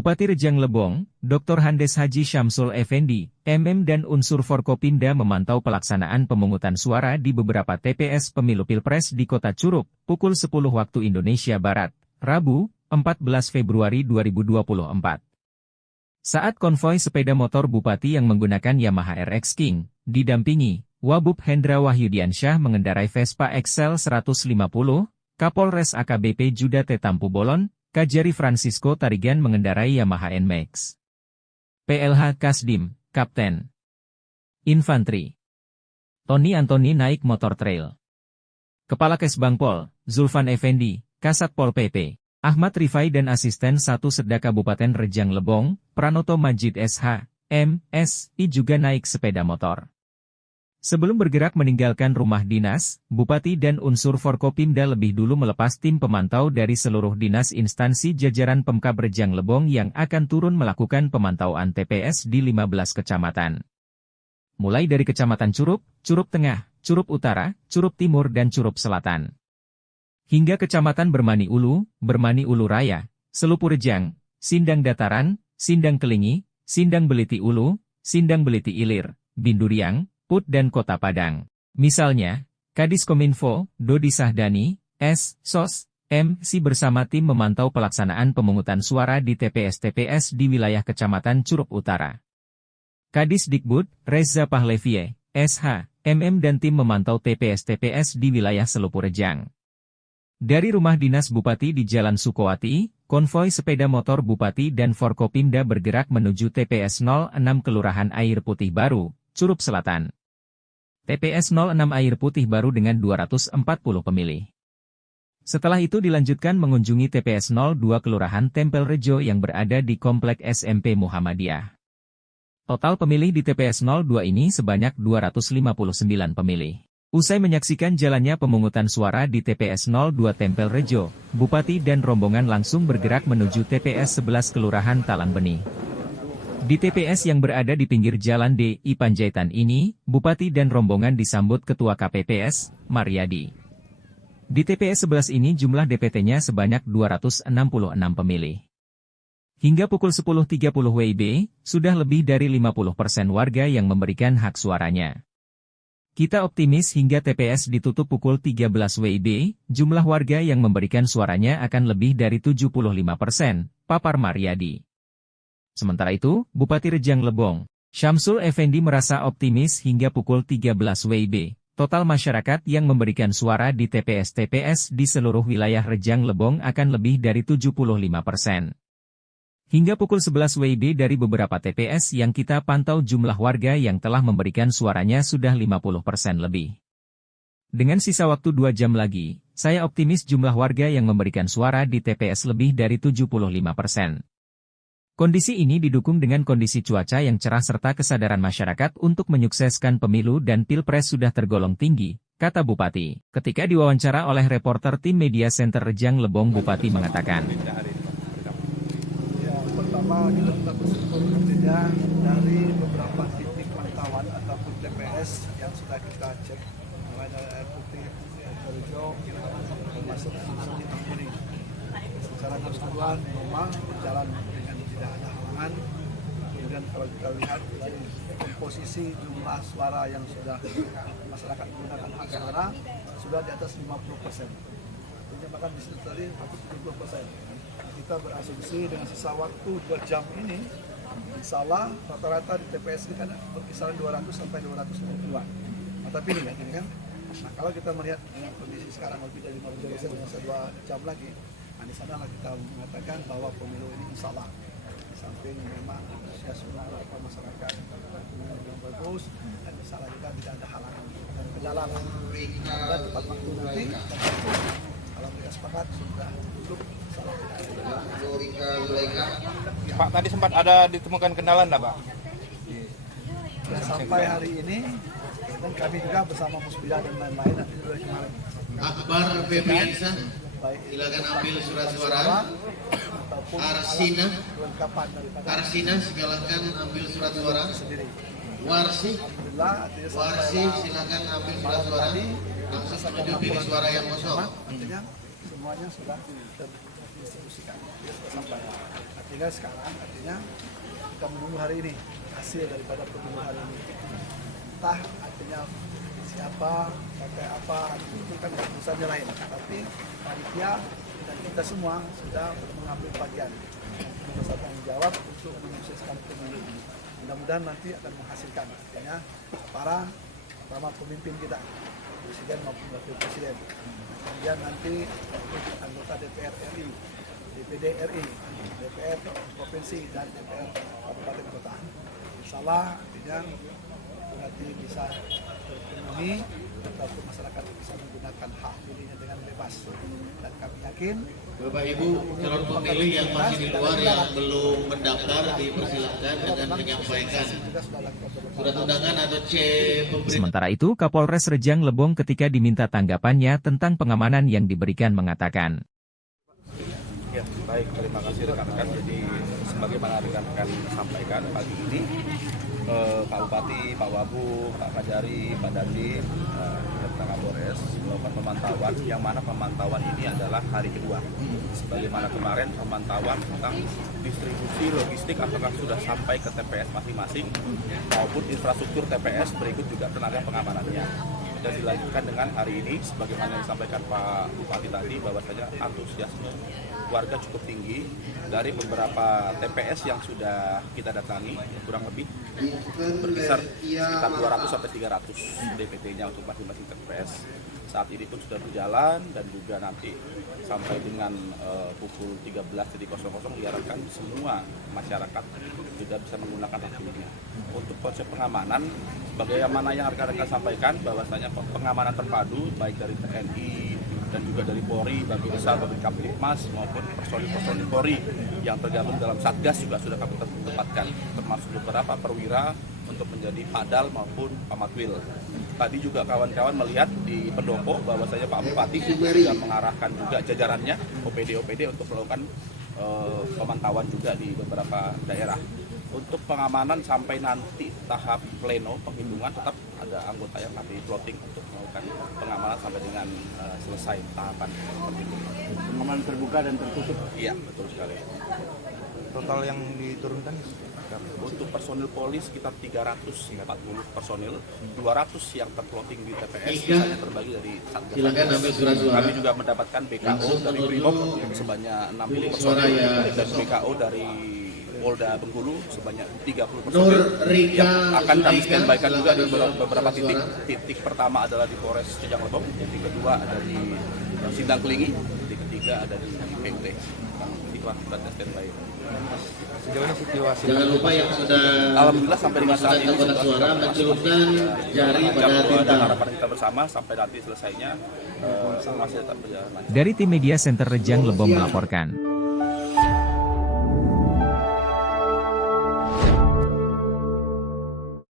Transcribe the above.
Bupati Rejang Lebong, Dr. Handes Haji Syamsul Effendi, MM dan unsur Forkopimda memantau pelaksanaan pemungutan suara di beberapa TPS pemilu Pilpres di Kota Curup, pukul 10 waktu Indonesia Barat, Rabu, 14 Februari 2024. Saat konvoi sepeda motor Bupati yang menggunakan Yamaha RX King, didampingi, Wabub Hendra Wahyudiansyah mengendarai Vespa XL 150, Kapolres AKBP Juda T. Tampu Bolon, Kajari Francisco Tarigan mengendarai Yamaha NMAX. PLH Kasdim, Kapten Infantri Tony Antoni naik motor trail. Kepala Kesbangpol, Zulfan Effendi, Kasat Pol PP, Ahmad Rifai dan Asisten 1 Sedda Kabupaten Rejang Lebong, Pranoto Majid SH, M.Si juga naik sepeda motor. Sebelum bergerak meninggalkan rumah dinas, Bupati dan unsur Forkopimda lebih dulu melepas tim pemantau dari seluruh dinas instansi jajaran Pemkab Rejang Lebong yang akan turun melakukan pemantauan TPS di 15 kecamatan. Mulai dari Kecamatan Curup, Curup Tengah, Curup Utara, Curup Timur dan Curup Selatan. Hingga Kecamatan Bermani Ulu Raya, Selupu Rejang, Sindang Dataran, Sindang Kelingi, Sindang Beliti Ulu, Sindang Beliti Ilir, Binduriang, Put dan Kota Padang. Misalnya, Kadis Kominfo, Dodi Sahdani, S.Sos, M.Si bersama tim memantau pelaksanaan pemungutan suara di TPS-TPS di wilayah Kecamatan Curup Utara. Kadis Dikbud, Reza Pahlevie, S.H., MM dan tim memantau TPS-TPS di wilayah Selupu Rejang. Dari rumah dinas Bupati di Jalan Sukowati, konvoi sepeda motor Bupati dan Forkopimda bergerak menuju TPS 06 Kelurahan Air Putih Baru, Curup Selatan. TPS 06 Air Putih Baru dengan 240 pemilih. Setelah itu dilanjutkan mengunjungi TPS 02 Kelurahan Tempel Rejo yang berada di Komplek SMP Muhammadiyah. Total pemilih di TPS 02 ini sebanyak 259 pemilih. Usai menyaksikan jalannya pemungutan suara di TPS 02 Tempel Rejo, Bupati dan rombongan langsung bergerak menuju TPS 11 Kelurahan Talang Benih. Di TPS yang berada di pinggir jalan DI Panjaitan ini, Bupati dan rombongan disambut Ketua KPPS, Maryadi. Di TPS 11 ini jumlah DPT-nya sebanyak 266 pemilih. Hingga pukul 10.30 WIB, sudah lebih dari 50% warga yang memberikan hak suaranya. Kita optimis hingga TPS ditutup pukul 13 WIB, jumlah warga yang memberikan suaranya akan lebih dari 75%, papar Maryadi. Sementara itu, Bupati Rejang Lebong, Syamsul Effendi merasa optimis hingga pukul 13 WIB. Total masyarakat yang memberikan suara di TPS-TPS di seluruh wilayah Rejang Lebong akan lebih dari 75%. Hingga pukul 11 WIB dari beberapa TPS yang kita pantau jumlah warga yang telah memberikan suaranya sudah 50% lebih. Dengan sisa waktu 2 jam lagi, saya optimis jumlah warga yang memberikan suara di TPS lebih dari 75%. Kondisi ini didukung dengan kondisi cuaca yang cerah serta kesadaran masyarakat untuk menyukseskan pemilu dan pilpres sudah tergolong tinggi, kata Bupati. Ketika diwawancara oleh reporter tim Media Center Rejang Lebong, Bupati mengatakan, ya, pertama kita tetap bersyukur tentunya dari beberapa titik pantauan ataupun TPS yang sudah kita cek, mulai dari Air Putih, Rejo, termasuk di Tampuri. Secara keseluruhan memang berjalan dengan tidak ada halangan. Kemudian kalau kita lihat dari komposisi jumlah suara yang sudah masyarakat menggunakan hak suara sudah di atas 50%. Jadi bahkan di situ tadi 70%. Kita berasumsi dengan sisa waktu 2 jam ini, insya Allah rata-rata di TPS ini kan berkisaran 200 sampai 250-an. Mata pilih kan ini kan. Nah kalau kita melihat dengan kondisi sekarang lebih dari 50% dengan 2 jam lagi, nah di sana kita mengatakan bahwa pemilu ini insya Allah samping memang antusiasme masyarakat yang bagus dan insya Allah juga tidak ada halangan dan kedalaman dan tepat waktu nanti kalau mereka sepakat sudah duduk insya Allah tidak ada. Pak, tadi sempat ada ditemukan kendala enggak, Pak? Ya, sampai hari ini dan kami juga bersama Musbidah dan lain-lain nanti dari kemarin Akbar Febriansyah, silakan ambil surat suara. Arsina, silakan ambil surat suara. Warsi, silakan ambil surat suara. Langsung menuju bilik suara yang kosong. semuanya sudah terdistribusikan, sudah sampai. Tinggal sekarang artinya kita menunggu hari ini hasil daripada pemilu hari ini. Entah artinya siapa, partai apa, itu kan urusannya lain. Tapi panitia dan kita semua sudah mengambil bagian tanggung jawab untuk menyukseskan pemilu. Mudah-mudahan nanti akan menghasilkan artinya para pemimpin kita, presiden maupun wakil presiden. Kemudian nanti anggota DPR RI, DPD RI, DPR provinsi dan DPR kabupaten kota. Insyaallah artinya nanti bisa terpenuhi untuk masyarakat bisa menggunakan hak pilihnya dengan bebas. Dan kami yakin Bapak Ibu calon pemilih yang masih di luar yang belum mendaftar dipersilakan dengan menyampaikan surat undangan atau C pemberi. Sementara itu, Kapolres Rejang Lebong ketika diminta tanggapannya tentang pengamanan yang diberikan mengatakan, Ya, baik, terima kasih rekan-rekan. Jadi sebagaimana rekan-rekan sampaikan pagi ini, Pak Bupati, Pak Wabu, Pak Kajari, Pak Dandim, Pak Kapolres melakukan pemantauan, yang mana pemantauan ini adalah hari kedua. Sebagaimana kemarin pemantauan tentang distribusi logistik apakah sudah sampai ke TPS masing-masing maupun infrastruktur TPS, berikut juga tenaga pengamanannya. Dan dilanjutkan dengan hari ini, sebagaimana yang disampaikan Pak Bupati tadi, bahwasanya antusiasme warga cukup tinggi dari beberapa TPS yang sudah kita datangi, kurang lebih berkisar sekitar 200 sampai 300 DPT-nya untuk masing-masing TPS. Saat ini pun sudah berjalan dan juga nanti sampai dengan pukul 13.00 diharapkan semua masyarakat sudah bisa menggunakan hak pilihnya. Untuk konsep pengamanan, bagaimana yang rekan-rekan sampaikan, bahwasanya pengamanan terpadu baik dari TNI dan juga dari Polri, bagi besar, bagi Kapolres maupun personil Polri yang tergabung dalam Satgas juga sudah kami tempatkan, termasuk beberapa perwira untuk menjadi padal maupun pamatwil. Tadi juga kawan-kawan melihat di pendopo bahwasanya Pak Bupati sudah mengarahkan juga jajarannya OPD untuk melakukan pemantauan juga di beberapa daerah. Untuk pengamanan sampai nanti tahap pleno penghitungan, tetap ada anggota yang kami plotting untuk melakukan pengamanan sampai dengan selesai tahapan penghitungan. Pengamanan terbuka dan tertutup. Iya, betul sekali. Total yang diturunkan untuk personil Polri sekitar 340 personil, 200 yang terplotting di TPS, sisanya terbagi dari Satgas. Silakan ambil surat suara. Kami juga mendapatkan BKO dari Brimob sebanyak 60 personil dan BKO dari Polda Bengkulu sebanyak 30 personil yang akan kami standby-kan juga di beberapa titik. Titik pertama adalah di Polres Rejang Lebong, titik kedua ada di Sindang Kelingi, titik ketiga ada di PUT. Kita standby. sejauh ini situasi. Jangan lupa yang sudah Alhamdulillah sampai dengan saat ini kotak suara mencelupkan jari pada dan tinta. harapan kita bersama sampai nanti selesainya masih tetap berjalan. dari tim Media Center Rejang Lebong melaporkan.